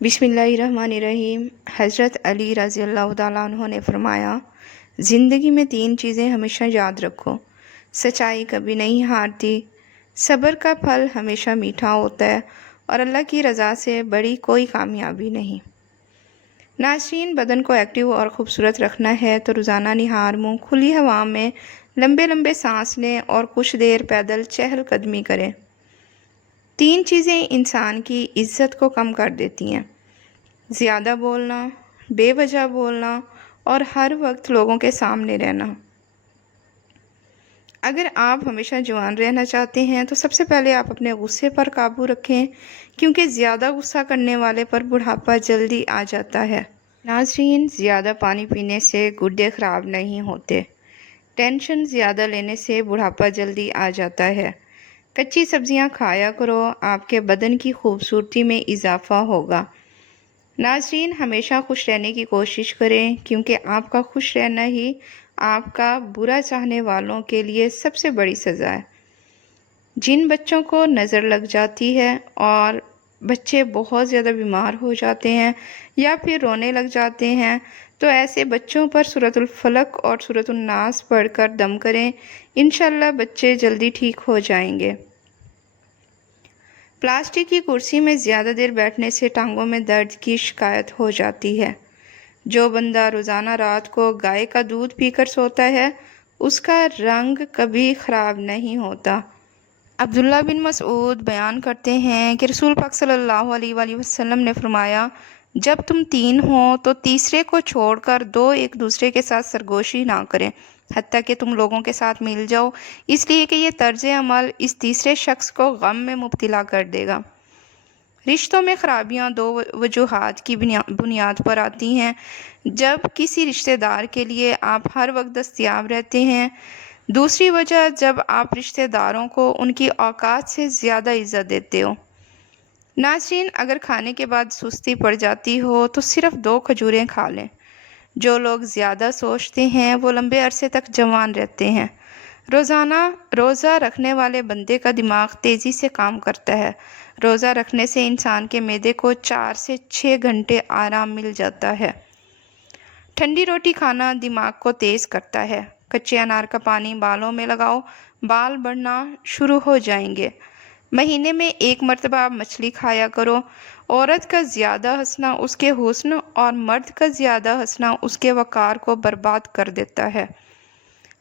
बिस्मिल्लाहिर्रहमानिर्रहीम। हज़रत अली रज़ी अल्लाह तआला अन्हु ने फरमाया, ज़िंदगी में 3 चीज़ें हमेशा याद रखो। सच्चाई कभी नहीं हारती, सब्र का फल हमेशा मीठा होता है और अल्लाह की रज़ा से बड़ी कोई कामयाबी नहीं। नाज़रीन, बदन को एक्टिव और ख़ूबसूरत रखना है तो रोज़ाना निहार मुँह खुली हवा में लंबे लंबे सांस लें और कुछ देर पैदल चहलकदमी करें। 3 चीज़ें इंसान की इज़्ज़त को कम कर देती हैं: ज़्यादा बोलना, बेवजह बोलना और हर वक्त लोगों के सामने रहना। अगर आप हमेशा जवान रहना चाहते हैं तो सबसे पहले आप अपने गुस्से पर काबू रखें, क्योंकि ज़्यादा गुस्सा करने वाले पर बुढ़ापा जल्दी आ जाता है। नाज़रीन, ज़्यादा पानी पीने से गुर्दे ख़राब नहीं होते। टेंशन ज़्यादा लेने से बुढ़ापा जल्दी आ जाता है। कच्ची सब्जियां खाया करो, आपके बदन की खूबसूरती में इजाफ़ा होगा। नाज़रीन, हमेशा खुश रहने की कोशिश करें, क्योंकि आपका खुश रहना ही आपका बुरा चाहने वालों के लिए सबसे बड़ी सज़ा है। जिन बच्चों को नज़र लग जाती है और बच्चे बहुत ज़्यादा बीमार हो जाते हैं या फिर रोने लग जाते हैं, तो ऐसे बच्चों पर सूरतुल फलक और सूरतुल नास पढ़कर दम करें। इंशाअल्लाह बच्चे जल्दी ठीक हो जाएंगे। प्लास्टिक की कुर्सी में ज़्यादा देर बैठने से टांगों में दर्द की शिकायत हो जाती है। जो बंदा रोज़ाना रात को गाय का दूध पीकर सोता है, उसका रंग कभी ख़राब नहीं होता। अब्दुल्ला बिन मसऊद बयान करते हैं कि रसूल पाक सल्लल्लाहु अलैहि वसल्लम ने फरमाया, जब तुम 3 हो तो तीसरे को छोड़कर 2 एक दूसरे के साथ सरगोशी ना करें, हत्ता कि तुम लोगों के साथ मिल जाओ, इसलिए कि ये तर्ज अमल इस तीसरे शख्स को गम में मुब्तला कर देगा। रिश्तों में खराबियां 2 वजूहात की बुनियाद पर आती हैं। जब किसी रिश्तेदार के लिए आप हर वक्त दस्तयाब रहते हैं। दूसरी वजह, जब आप रिश्तेदारों को उनकी औकात से ज़्यादा इज़्ज़त देते हो। नाज़रीन, अगर खाने के बाद सुस्ती पड़ जाती हो तो सिर्फ 2 खजूरें खा लें। जो लोग ज़्यादा सोचते हैं वो लंबे अरसे तक जवान रहते हैं। रोज़ाना रोज़ा रखने वाले बंदे का दिमाग तेज़ी से काम करता है। रोज़ा रखने से इंसान के मैदे को 4 से 6 घंटे आराम मिल जाता है। ठंडी रोटी खाना दिमाग को तेज़ करता है। कच्चे अनार का पानी बालों में लगाओ, बाल बढ़ना शुरू हो जाएंगे। महीने में 1 मरतबा मछली खाया करो। औरत का ज़्यादा हंसना उसके हुस्न और मर्द का ज़्यादा हंसना उसके वक़ार को बर्बाद कर देता है।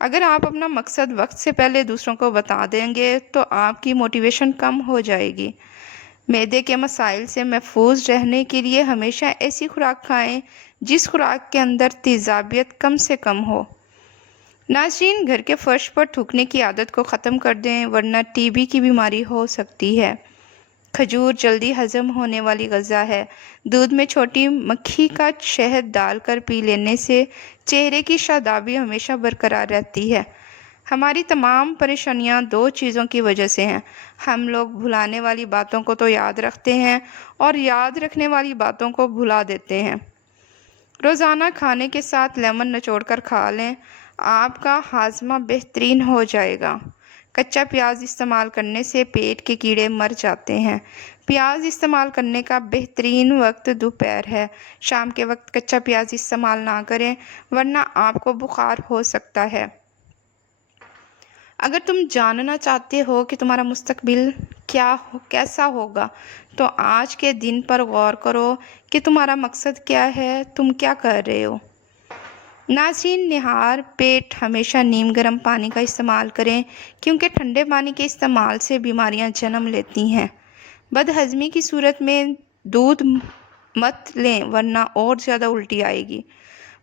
अगर आप अपना मकसद वक्त से पहले दूसरों को बता देंगे तो आपकी मोटिवेशन कम हो जाएगी। मैदे के मसाइल से महफूज रहने के लिए हमेशा ऐसी खुराक खाएं जिस खुराक के अंदर तेज़ाबियत कम से कम हो। नाज़रीन, घर के फर्श पर थूकने की आदत को ख़त्म कर दें, वरना टीबी की बीमारी हो सकती है। खजूर जल्दी हजम होने वाली ग़िज़ा है। दूध में छोटी मक्खी का शहद डालकर पी लेने से चेहरे की शादाबी हमेशा बरकरार रहती है। हमारी तमाम परेशानियां 2 चीज़ों की वजह से हैं। हम लोग भुलाने वाली बातों को तो याद रखते हैं और याद रखने वाली बातों को भुला देते हैं। रोज़ाना खाने के साथ लेमन निचोड़कर खा लें, आपका हाजमा बेहतरीन हो जाएगा। कच्चा प्याज इस्तेमाल करने से पेट के कीड़े मर जाते हैं। प्याज इस्तेमाल करने का बेहतरीन वक्त दोपहर है। शाम के वक्त कच्चा प्याज इस्तेमाल ना करें, वरना आपको बुखार हो सकता है। अगर तुम जानना चाहते हो कि तुम्हारा मुस्तकबिल कैसा होगा, तो आज के दिन पर गौर करो कि तुम्हारा मकसद क्या है, तुम क्या कर रहे हो। नाज़रीन, निहार पेट हमेशा नीम गर्म पानी का इस्तेमाल करें, क्योंकि ठंडे पानी के इस्तेमाल से बीमारियां जन्म लेती हैं। बदहज़मी की सूरत में दूध मत लें, वरना और ज़्यादा उल्टी आएगी।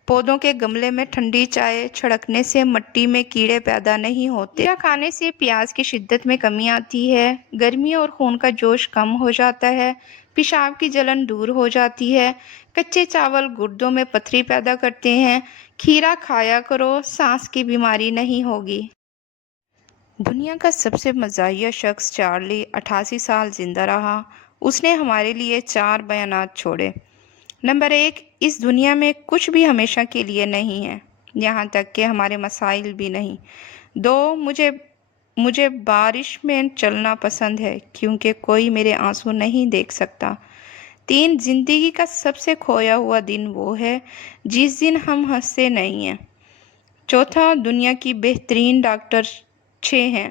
पौधों के गमले में ठंडी चाय छिड़कने से मिट्टी में कीड़े पैदा नहीं होते। खीरा खाने से प्याज की शिद्दत में कमी आती है। गर्मी और खून का जोश कम हो जाता है। पेशाब की जलन दूर हो जाती है। कच्चे चावल गुर्दों में पथरी पैदा करते हैं। खीरा खाया करो, सांस की बीमारी नहीं होगी। दुनिया का सबसे मज़ाहिया शख्स चार्ली 88 साल जिंदा रहा। उसने हमारे लिए 4 बयानात छोड़े। नंबर 1, इस दुनिया में कुछ भी हमेशा के लिए नहीं है, यहाँ तक कि हमारे मसाइल भी नहीं। 2, मुझे बारिश में चलना पसंद है, क्योंकि कोई मेरे आंसू नहीं देख सकता। 3 زندگی کا سب سے کھویا ہوا دن وہ ہے جس دن ہم ہنستے نہیں ہیں۔ چوتھا، دنیا کی بہترین ڈاکٹر 6 ہیں۔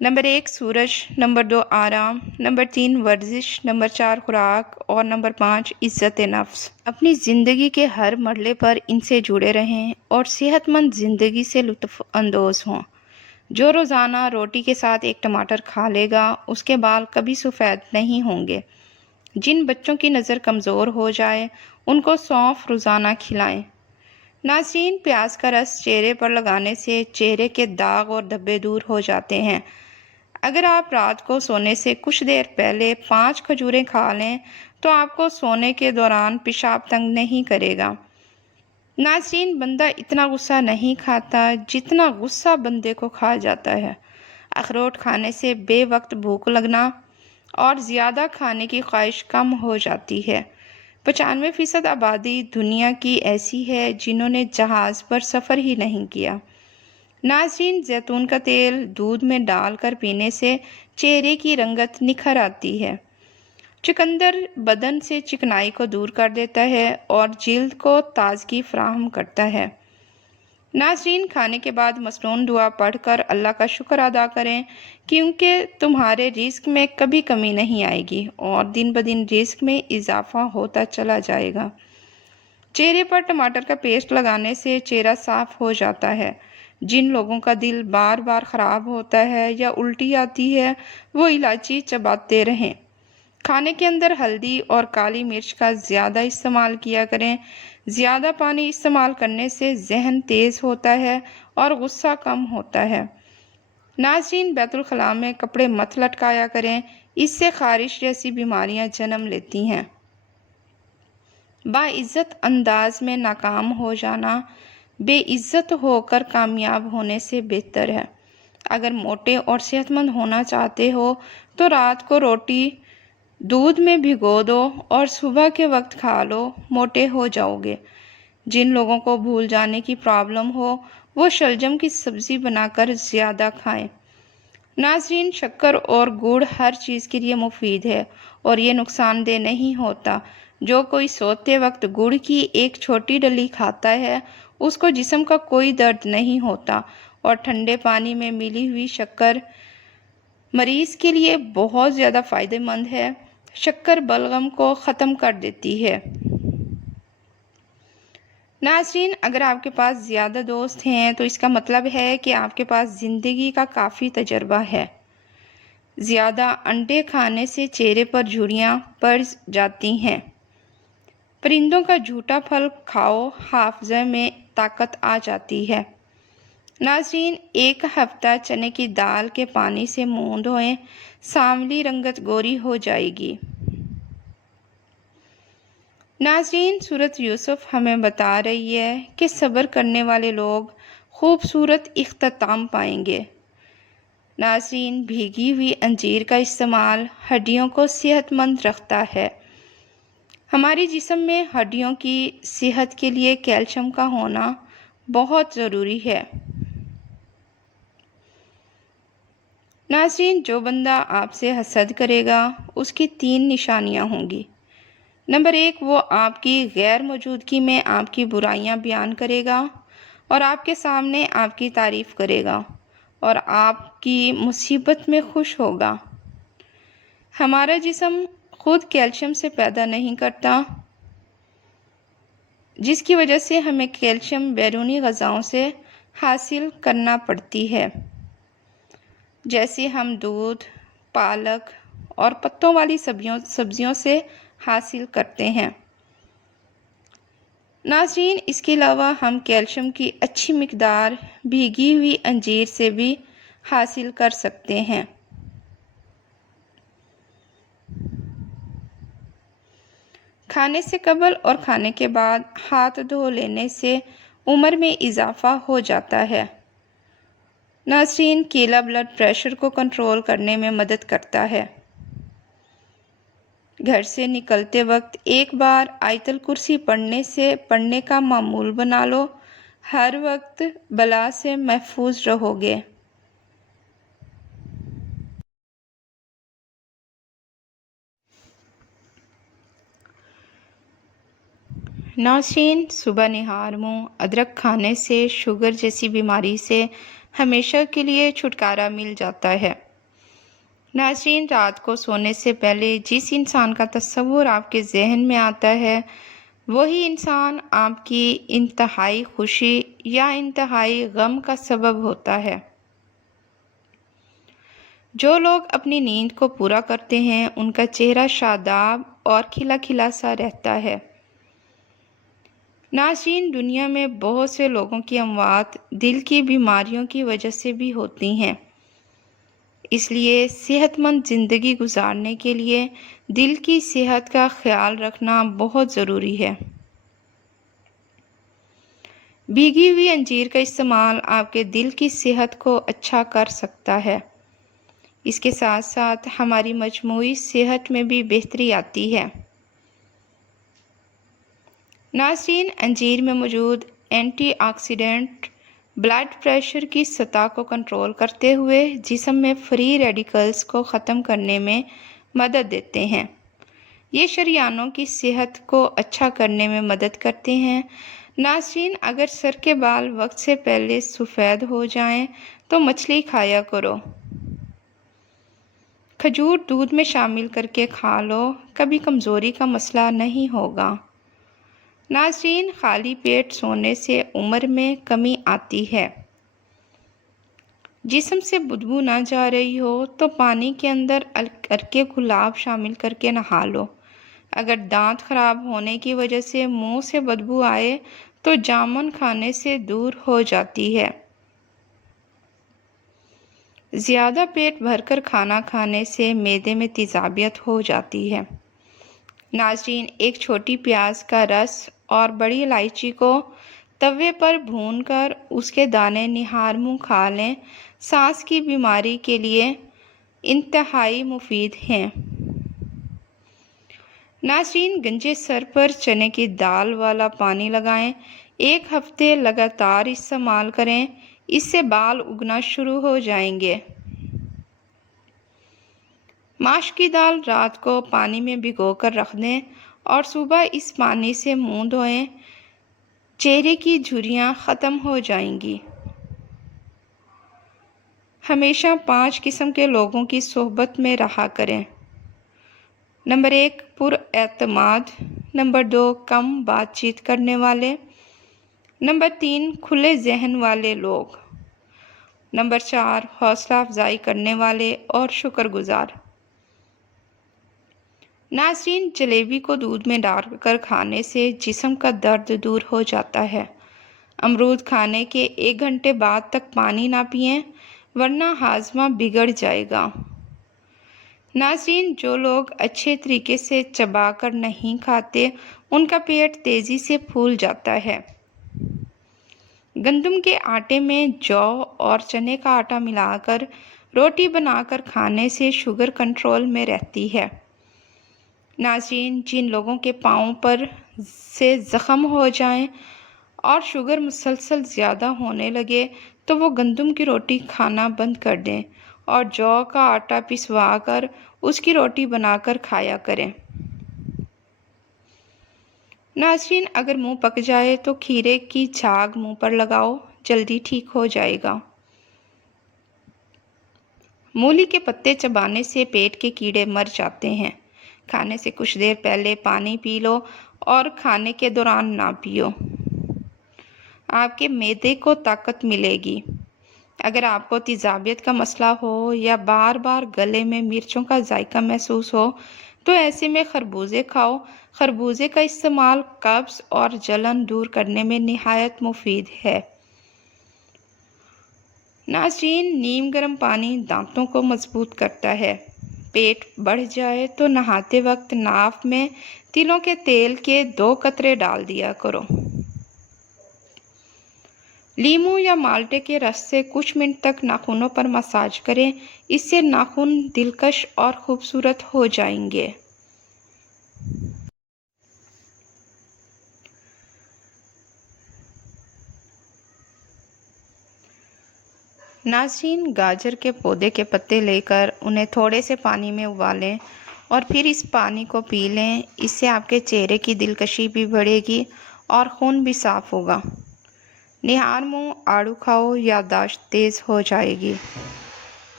نمبر 1 سورج، نمبر 2 آرام، نمبر 3 ورزش، نمبر 4 خوراک اور نمبر 5 عزت نفس۔ اپنی زندگی کے ہر مرحلے پر ان سے جڑے رہیں اور صحت مند زندگی سے لطف اندوز ہوں۔ جو روزانہ روٹی کے ساتھ ایک ٹماٹر کھا لے گا اس کے بال کبھی سفید نہیں ہوں گے۔ جن بچوں کی نظر کمزور ہو جائے ان کو سونف روزانہ کھلائیں۔ ناظرین، پیاز کا رس چہرے پر لگانے سے چہرے کے داغ اور دھبے دور ہو جاتے ہیں۔ اگر آپ رات کو سونے سے کچھ دیر پہلے 5 کھجوریں کھا لیں تو آپ کو سونے کے دوران پیشاب تنگ نہیں کرے گا۔ ناظرین، بندہ اتنا غصہ نہیں کھاتا جتنا غصہ بندے کو کھا جاتا ہے۔ اخروٹ کھانے سے بے وقت بھوک لگنا اور زیادہ کھانے کی خواہش کم ہو جاتی ہے۔ 95% آبادی دنیا کی ایسی ہے جنہوں نے جہاز پر سفر ہی نہیں کیا۔ ناظرین، زیتون کا تیل دودھ میں ڈال کر پینے سے چہرے کی رنگت نکھر آتی ہے۔ چقندر بدن سے چکنائی کو دور کر دیتا ہے اور جلد کو تازگی فراہم کرتا ہے۔ ناظرین، کھانے کے بعد مسنون دعا پڑھ کر اللہ کا شکر ادا کریں کیونکہ تمہارے رزق میں کبھی کمی نہیں آئے گی اور دن بدن رزق میں اضافہ ہوتا چلا جائے گا۔ چہرے پر ٹماٹر کا پیسٹ لگانے سے چہرہ صاف ہو جاتا ہے۔ جن لوگوں کا دل بار بار خراب ہوتا ہے یا الٹی آتی ہے وہ الائچی چباتے رہیں۔ کھانے کے اندر ہلدی اور کالی مرچ کا زیادہ استعمال کیا کریں۔ زیادہ پانی استعمال کرنے سے ذہن تیز ہوتا ہے اور غصہ کم ہوتا ہے۔ ناظرین، بیت الخلاء میں کپڑے مت لٹکایا کریں، اس سے خارش جیسی بیماریاں جنم لیتی ہیں۔ باعزت انداز میں ناکام ہو جانا بے عزت ہو کر کامیاب ہونے سے بہتر ہے۔ اگر موٹے اور صحت مند ہونا چاہتے ہو تو رات کو روٹی دودھ میں بھگو دو اور صبح کے وقت کھا لو، موٹے ہو جاؤ گے۔ جن لوگوں کو بھول جانے کی پرابلم ہو وہ شلجم کی سبزی بنا کر زیادہ کھائیں۔ ناظرین، شکر اور گڑ ہر چیز کے لیے مفید ہے اور یہ نقصان دہ نہیں ہوتا۔ جو کوئی سوتے وقت گڑ کی ایک چھوٹی ڈلی کھاتا ہے اس کو جسم کا کوئی درد نہیں ہوتا اور ٹھنڈے پانی میں ملی ہوئی شکر مریض کے لیے بہت زیادہ فائدہ مند ہے۔ شکر بلغم کو ختم کر دیتی ہے۔ ناظرین، اگر آپ کے پاس زیادہ دوست ہیں تو اس کا مطلب ہے کہ آپ کے پاس زندگی کا کافی تجربہ ہے۔ زیادہ انڈے کھانے سے چہرے پر جھریاں پڑ جاتی ہیں۔ پرندوں کا جھوٹا پھل کھاؤ، حافظے میں طاقت آ جاتی ہے۔ ناظرین، 1 ہفتہ چنے کی دال کے پانی سے منہ دھوئیں، سانولی رنگت گوری ہو جائے گی۔ ناظرین، سورۃ یوسف ہمیں بتا رہی ہے کہ صبر کرنے والے لوگ خوبصورت اختتام پائیں گے۔ ناظرین، بھیگی ہوئی انجیر کا استعمال ہڈیوں کو صحت مند رکھتا ہے۔ ہماری جسم میں ہڈیوں کی صحت کے لیے کیلشیم کا ہونا بہت ضروری ہے۔ ناظرین، جو بندہ آپ سے حسد کرے گا اس کی 3 نشانیاں ہوں گی۔ نمبر 1، وہ آپ کی غیر موجودگی میں آپ کی برائیاں بیان کرے گا اور آپ کے سامنے آپ کی تعریف کرے گا اور آپ کی مصیبت میں خوش ہوگا۔ ہمارا جسم خود کیلشیم سے پیدا نہیں کرتا، جس کی وجہ سے ہمیں کیلشیم بیرونی غذاؤں سے حاصل کرنا پڑتی ہے، جیسے ہم دودھ، پالک اور پتوں والی سبزیوں سے حاصل کرتے ہیں۔ ناظرین، اس کے علاوہ ہم کیلشیم کی اچھی مقدار بھیگی ہوئی انجیر سے بھی حاصل کر سکتے ہیں۔ کھانے سے قبل اور کھانے کے بعد ہاتھ دھو لینے سے عمر میں اضافہ ہو جاتا ہے۔ ناظرین، کیلا بلڈ پریشر کو کنٹرول کرنے میں مدد کرتا ہے۔ گھر سے نکلتے وقت ایک بار آیت الکرسی پڑھنے کا معمول بنا لو، ہر وقت بلا سے محفوظ رہو گے۔ नाज़रीन, सुबह निहार मुँह अदरक खाने से शुगर जैसी बीमारी से हमेशा के लिए छुटकारा मिल जाता है। नाज़रीन, रात को सोने से पहले जिस इंसान का तस्वुर आपके जहन में आता है, वही इंसान आपकी इंतहाई खुशी या इंतहाई गम का सबब होता है। जो लोग अपनी नींद को पूरा करते हैं, उनका चेहरा शादाब और खिला खिला सा रहता है। नाज़रीन, दुनिया में बहुत से लोगों की अमवात दिल की बीमारियों की वजह से भी होती हैं। इसलिए सेहतमंद ज़िंदगी गुजारने के लिए दिल की सेहत का ख्याल रखना बहुत ज़रूरी है। भीगी हुई अंजीर का इस्तेमाल आपके दिल की सेहत को अच्छा कर सकता है। इसके साथ साथ हमारी मजमूई सेहत में भी बेहतरी आती है। नाज़रीन, अंजीर में मौजूद एंटीऑक्सीडेंट ब्लड प्रेशर की सतह को कंट्रोल करते हुए जिस्म में फ्री रेडिकल्स को ख़त्म करने में मदद देते हैं। ये शरीयानों की सेहत को अच्छा करने में मदद करते हैं। नाज़रीन, अगर सर के बाल वक्त से पहले सफ़ेद हो जाएं, तो मछली खाया करो। खजूर दूध में शामिल करके खा लो, कभी कमज़ोरी का मसला नहीं होगा। नाज़रीन, खाली पेट सोने से उम्र में कमी आती है। जिस्म से बदबू ना जा रही हो तो पानी के अंदर अर्के गुलाब शामिल करके नहा लो। अगर दांत खराब होने की वजह से मुंह से बदबू आए तो जामुन खाने से दूर हो जाती है। ज़्यादा पेट भरकर खाना खाने से मैदे में तेज़ाबियत हो जाती है। नाज़रीन, एक छोटी प्याज का रस और बड़ी इलायची को तवे पर भूनकर उसके दाने निहार मुँह खा लें। सांस की बीमारी के लिए इंतहाई मुफीद हैं। नाज़रीन, गंजे सर पर चने की दाल वाला पानी लगाएं। 1 हफ्ते लगातार इस्तेमाल करें, इससे बाल उगना शुरू हो जाएंगे। माश की दाल रात को पानी में भिगोकर रख दें और सुबह इस पानी से मुंह धोएं। चेहरे की झुर्रियाँ ख़त्म हो जाएंगी। हमेशा 5 किस्म के लोगों की सोहबत में रहा करें। नंबर 1, पुरएतमाद। नंबर 2, कम बातचीत करने वाले। नंबर 3, खुले जहन वाले लोग। नंबर 4, हौसला अफजाई करने वाले और शुक्रगुजार। नाज़रीन, जलेबी को दूध में डालकर खाने से जिस्म का दर्द दूर हो जाता है। अमरूद खाने के 1 घंटे बाद तक पानी ना पिएं, वरना हाजमा बिगड़ जाएगा। नाज़रीन, जो लोग अच्छे तरीके से चबा कर नहीं खाते, उनका पेट तेज़ी से फूल जाता है। गंदम के आटे में जौ और चने का आटा मिलाकर रोटी बनाकर खाने से शुगर कंट्रोल में रहती है। नाज़रीन, जिन लोगों के पाँव पर से ज़ख़म हो जाएं और शुगर मुसलसल ज़्यादा होने लगे तो वो गंदम की रोटी खाना बंद कर दें और जौ का आटा पिसवा कर उसकी रोटी बनाकर खाया करें। नाज़रीन, अगर मुंह पक जाए तो खीरे की झाग मुंह पर लगाओ, जल्दी ठीक हो जाएगा। मूली के पत्ते चबाने से पेट के कीड़े मर जाते हैं। खाने से कुछ देर पहले पानी पी लो और खाने के दौरान ना पियो। आपके मैदे को ताकत मिलेगी। अगर आपको तेज़ाबियत का मसला हो या बार बार गले में मिर्चों का जायका महसूस हो तो ऐसे में खरबूजे खाओ। खरबूजे का इस्तेमाल कब्ज़ और जलन दूर करने में निहायत मुफीद है। नाज़रीन, नीम गर्म पानी दांतों को मजबूत करता है। पेट बढ़ जाए तो नहाते वक्त नाक में तिलों के तेल के 2 कतरे डाल दिया करो। लीमू या माल्टे के रस से कुछ मिनट तक नाखूनों पर मसाज करें, इससे नाखून दिलकश और खूबसूरत हो जाएंगे। नाज़रीन, गाजर के पौधे के पत्ते लेकर उन्हें थोड़े से पानी में उबालें اور پھر اس پانی کو پی لیں۔ اس سے آپ کے چہرے کی دلکشی بھی بڑھے گی اور خون بھی صاف ہوگا۔ نہار منہ آڑو کھاؤ، یادداشت تیز ہو جائے گی۔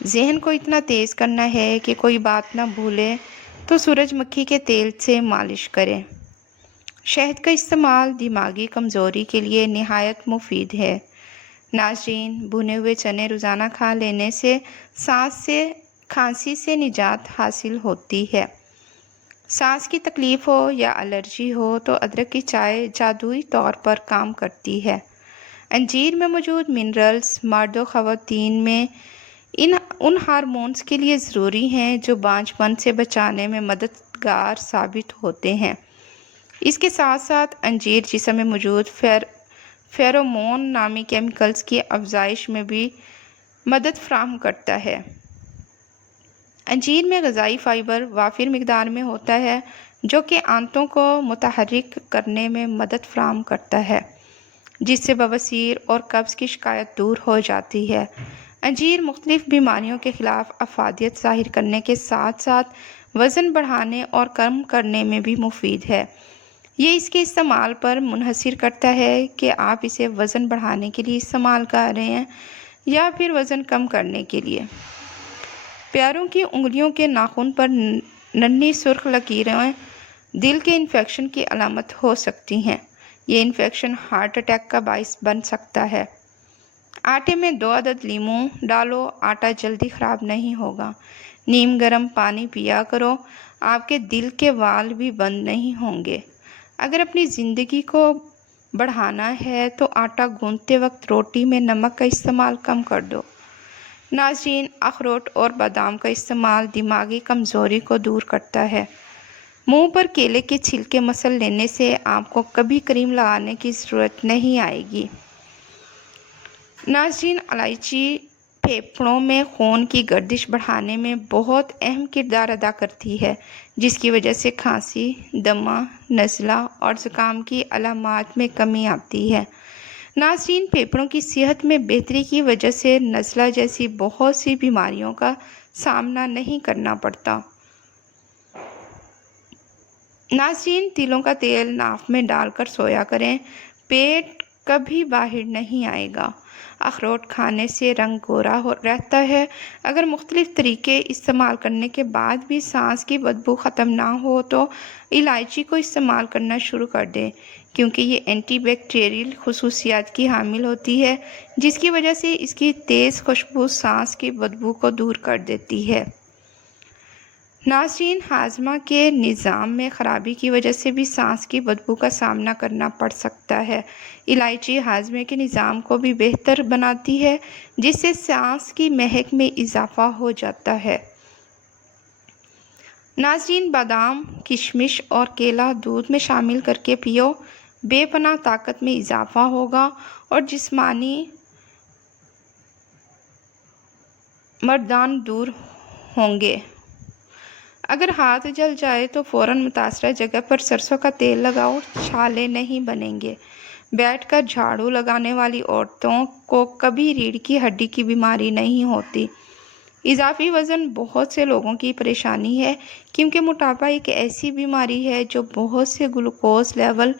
ذہن کو اتنا تیز کرنا ہے کہ کوئی بات نہ بھولے تو سورج مکھی کے تیل سے مالش کریں۔ شہد کا استعمال دماغی کمزوری کے لیے نہایت مفید ہے۔ ناظرین، بھنے ہوئے چنے روزانہ کھا لینے سے کھانسی سے نجات حاصل ہوتی ہے۔ سانس کی تکلیف ہو یا الرجی ہو تو ادرک کی چائے جادوئی طور پر کام کرتی ہے۔ انجیر میں موجود منرلز مرد و خواتین میں ان ہارمونز کے لیے ضروری ہیں جو بانجھ پن سے بچانے میں مددگار ثابت ہوتے ہیں۔ اس کے ساتھ ساتھ انجیر جسم میں موجود فیرومون نامی کیمیکلز کی افزائش میں بھی مدد فراہم کرتا ہے۔ انجیر میں غذائی فائبر وافر مقدار میں ہوتا ہے جو کہ آنتوں کو متحرک کرنے میں مدد فراہم کرتا ہے، جس سے بواسیر اور قبض کی شکایت دور ہو جاتی ہے۔ انجیر مختلف بیماریوں کے خلاف افادیت ظاہر کرنے کے ساتھ ساتھ وزن بڑھانے اور کم کرنے میں بھی مفید ہے۔ یہ اس کے استعمال پر منحصر کرتا ہے کہ آپ اسے وزن بڑھانے کے لیے استعمال کر رہے ہیں یا پھر وزن کم کرنے کے لیے۔ پیروں کی انگلیوں کے ناخن پر ننھی سرخ لکیریں دل کے انفیکشن کی علامت ہو سکتی ہیں۔ یہ انفیکشن ہارٹ اٹیک کا باعث بن سکتا ہے۔ آٹے میں 2 عدد لیموں ڈالو، آٹا جلدی خراب نہیں ہوگا۔ نیم گرم پانی پیا کرو، آپ کے دل کے وال بھی بند نہیں ہوں گے۔ اگر اپنی زندگی کو بڑھانا ہے تو آٹا گوندھتے وقت روٹی میں نمک کا استعمال کم کر دو۔ ناظرین، اخروٹ اور بادام کا استعمال دماغی کمزوری کو دور کرتا ہے۔ منہ پر کیلے کے چھلکے مسل لینے سے آپ کو کبھی کریم لگانے کی ضرورت نہیں آئے گی۔ ناظرین، الائچی پھیپھڑوں میں خون کی گردش بڑھانے میں بہت اہم کردار ادا کرتی ہے، جس کی وجہ سے کھانسی، دمہ، نزلہ اور زکام کی علامات میں کمی آتی ہے۔ ناظرین، پھیپھڑوں کی صحت میں بہتری کی وجہ سے نزلہ جیسی بہت سی بیماریوں کا سامنا نہیں کرنا پڑتا۔ ناظرین، تلوں کا تیل ناف میں ڈال کر سویا کریں، پیٹ کبھی باہر نہیں آئے گا۔ اخروٹ کھانے سے رنگ گورا رہتا ہے۔ اگر مختلف طریقے استعمال کرنے کے بعد بھی سانس کی بدبو ختم نہ ہو تو الائچی کو استعمال کرنا شروع کر دیں، کیونکہ یہ اینٹی بیکٹیریل خصوصیات کی حامل ہوتی ہے، جس کی وجہ سے اس کی تیز خوشبو سانس کی بدبو کو دور کر دیتی ہے۔ ناظرین، ہاضمہ کے نظام میں خرابی کی وجہ سے بھی سانس کی بدبو کا سامنا کرنا پڑ سکتا ہے۔ الائچی ہاضمے کے نظام کو بھی بہتر بناتی ہے، جس سے سانس کی مہک میں اضافہ ہو جاتا ہے۔ ناظرین، بادام، کشمش اور کیلا دودھ میں شامل کر کے پیو، بے پناہ طاقت میں اضافہ ہوگا اور جسمانی مردان دور ہوں گے۔ اگر ہاتھ جل جائے تو فوراً متاثرہ جگہ پر سرسوں کا تیل لگاؤ، چھالے نہیں بنیں گے۔ بیٹھ کر جھاڑو لگانے والی عورتوں کو کبھی ریڑھ کی ہڈی کی بیماری نہیں ہوتی۔ اضافی وزن بہت سے لوگوں کی پریشانی ہے، کیونکہ موٹاپا ایک ایسی بیماری ہے جو بہت سے گلوکوز لیول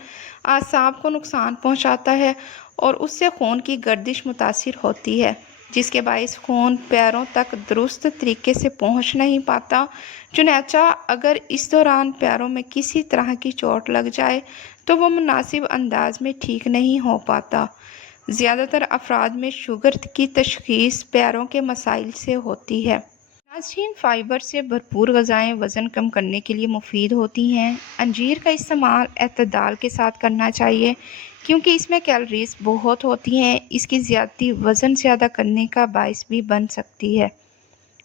اعصاب کو نقصان پہنچاتا ہے اور اس سے خون کی گردش متاثر ہوتی ہے، جس کے باعث خون پیروں تک درست طریقے سے پہنچ نہیں پاتا۔ چنانچہ اگر اس دوران پیروں میں کسی طرح کی چوٹ لگ جائے تو وہ مناسب انداز میں ٹھیک نہیں ہو پاتا۔ زیادہ تر افراد میں شوگر کی تشخیص پیروں کے مسائل سے ہوتی ہے۔ ناظرین، فائبر سے بھرپور غذائیں وزن کم کرنے کے لیے مفید ہوتی ہیں۔ انجیر کا استعمال اعتدال کے ساتھ کرنا چاہیے، کیونکہ اس میں کیلوریز بہت ہوتی ہیں۔ اس کی زیادتی وزن زیادہ کرنے کا باعث بھی بن سکتی ہے۔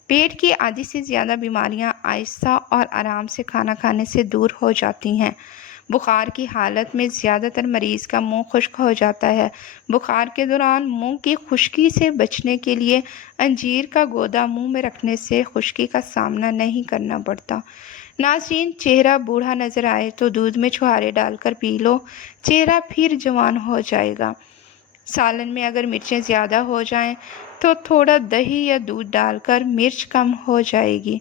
پیٹ کی آدھی سے زیادہ بیماریاں آہستہ اور آرام سے کھانا کھانے سے دور ہو جاتی ہیں۔ بخار کی حالت میں زیادہ تر مریض کا منہ خشک ہو جاتا ہے۔ بخار کے دوران منہ کی خشکی سے بچنے کے لیے انجیر کا گودا منہ میں رکھنے سے خشکی کا سامنا نہیں کرنا پڑتا۔ ناظرین، چہرہ بوڑھا نظر آئے تو دودھ میں چھوہارے ڈال کر پی لو، چہرہ پھر جوان ہو جائے گا۔ سالن میں اگر مرچیں زیادہ ہو جائیں تو تھوڑا دہی یا دودھ ڈال کر مرچ کم ہو جائے گی۔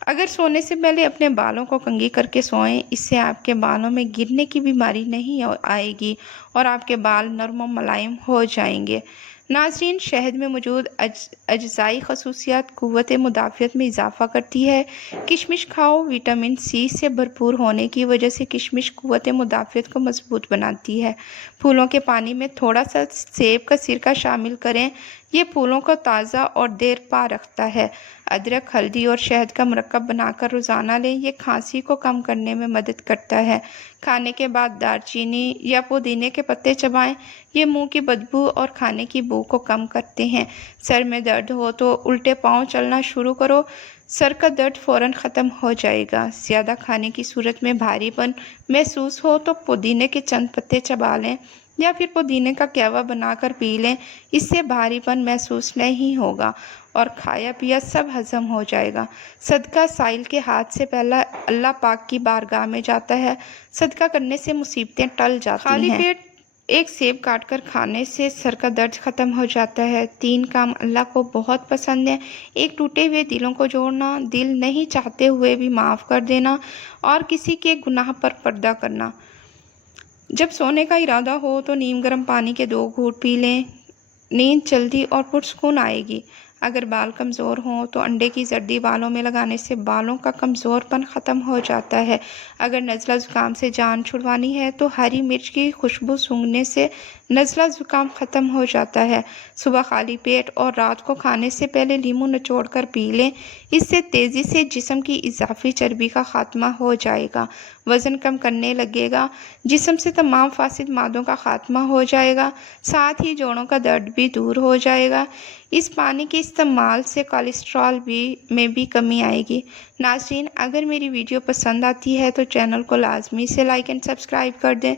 अगर सोने से पहले अपने बालों को कंघी करके सोएं, इससे आपके बालों में गिरने की बीमारी नहीं आएगी और आपके बाल नरम और मुलायम हो जाएंगे। नाज़रीन, शहद में मौजूद अज्जाई खसूसियात क़ुव्वत मुदाफ़ियत में इजाफ़ा करती है। किशमिश खाओ। विटामिन सी से भरपूर होने की वजह से किशमिश क़ुव्वत मुदाफ़ियत को मजबूत बनाती है। फूलों के पानी में थोड़ा सा सेब का सिरका शामिल करें, ये फूलों को ताज़ा और देर पा रखता है। अदरक, हल्दी और शहद का मरकब बनाकर रोज़ाना लें, ये खांसी को कम करने में मदद करता है। खाने के बाद दालचीनी या पुदीने के पत्ते चबाएं, ये मुंह की बदबू और खाने की बू को कम करते हैं। सर में दर्द हो तो उल्टे पांव चलना शुरू करो, सर का दर्द फ़ौरन ख़त्म हो जाएगा। ज़्यादा खाने की सूरत में भारीपन महसूस हो तो पुदीने के चंद पत्ते चबा लें या फिर पुदीने का कहवा बनाकर पी लें, इससे भारीपन महसूस नहीं होगा और खाया पिया सब हजम हो जाएगा। सदका साइल के हाथ से पहला अल्लाह पाक की बारगाह में जाता है। सदका करने से मुसीबतें टल जाती हैं। खाली पेट एक सेब काटकर खाने से सर का दर्द ख़त्म हो जाता है। 3 काम अल्लाह को बहुत पसंद है। एक, टूटे हुए दिलों को जोड़ना, दिल नहीं चाहते हुए भी माफ़ कर देना और किसी के गुनाह पर पर्दा करना। जब सोने का इरादा हो तो नीम गर्म पानी के 2 घूंट पी लें, नींद जल्दी और पुरसकून आएगी। अगर बाल कमज़ोर हों तो अंडे की जर्दी बालों में लगाने से बालों का कमज़ोरपन ख़त्म हो जाता है। अगर नज़ला ज़ुकाम से जान छुड़वानी है तो हरी मिर्च की खुशबू सूंघने से नज़ला ज़ुकाम ख़त्म हो जाता है। सुबह खाली पेट और रात को खाने से पहले लीमू निचोड़ कर पी लें, इससे तेज़ी से जिस्म की इजाफी चर्बी का खात्मा हो जाएगा, वज़न कम करने लगेगा, जिस्म से तमाम फासिद मादों का खात्मा हो जाएगा, साथ ही जोड़ों का दर्द भी दूर हो जाएगा। इस पानी के इस्तेमाल से कोलेस्ट्रॉल में भी कमी आएगी। नाज़रीन, अगर मेरी वीडियो पसंद आती है तो चैनल को लाजमी से लाइक एंड सब्सक्राइब कर दें।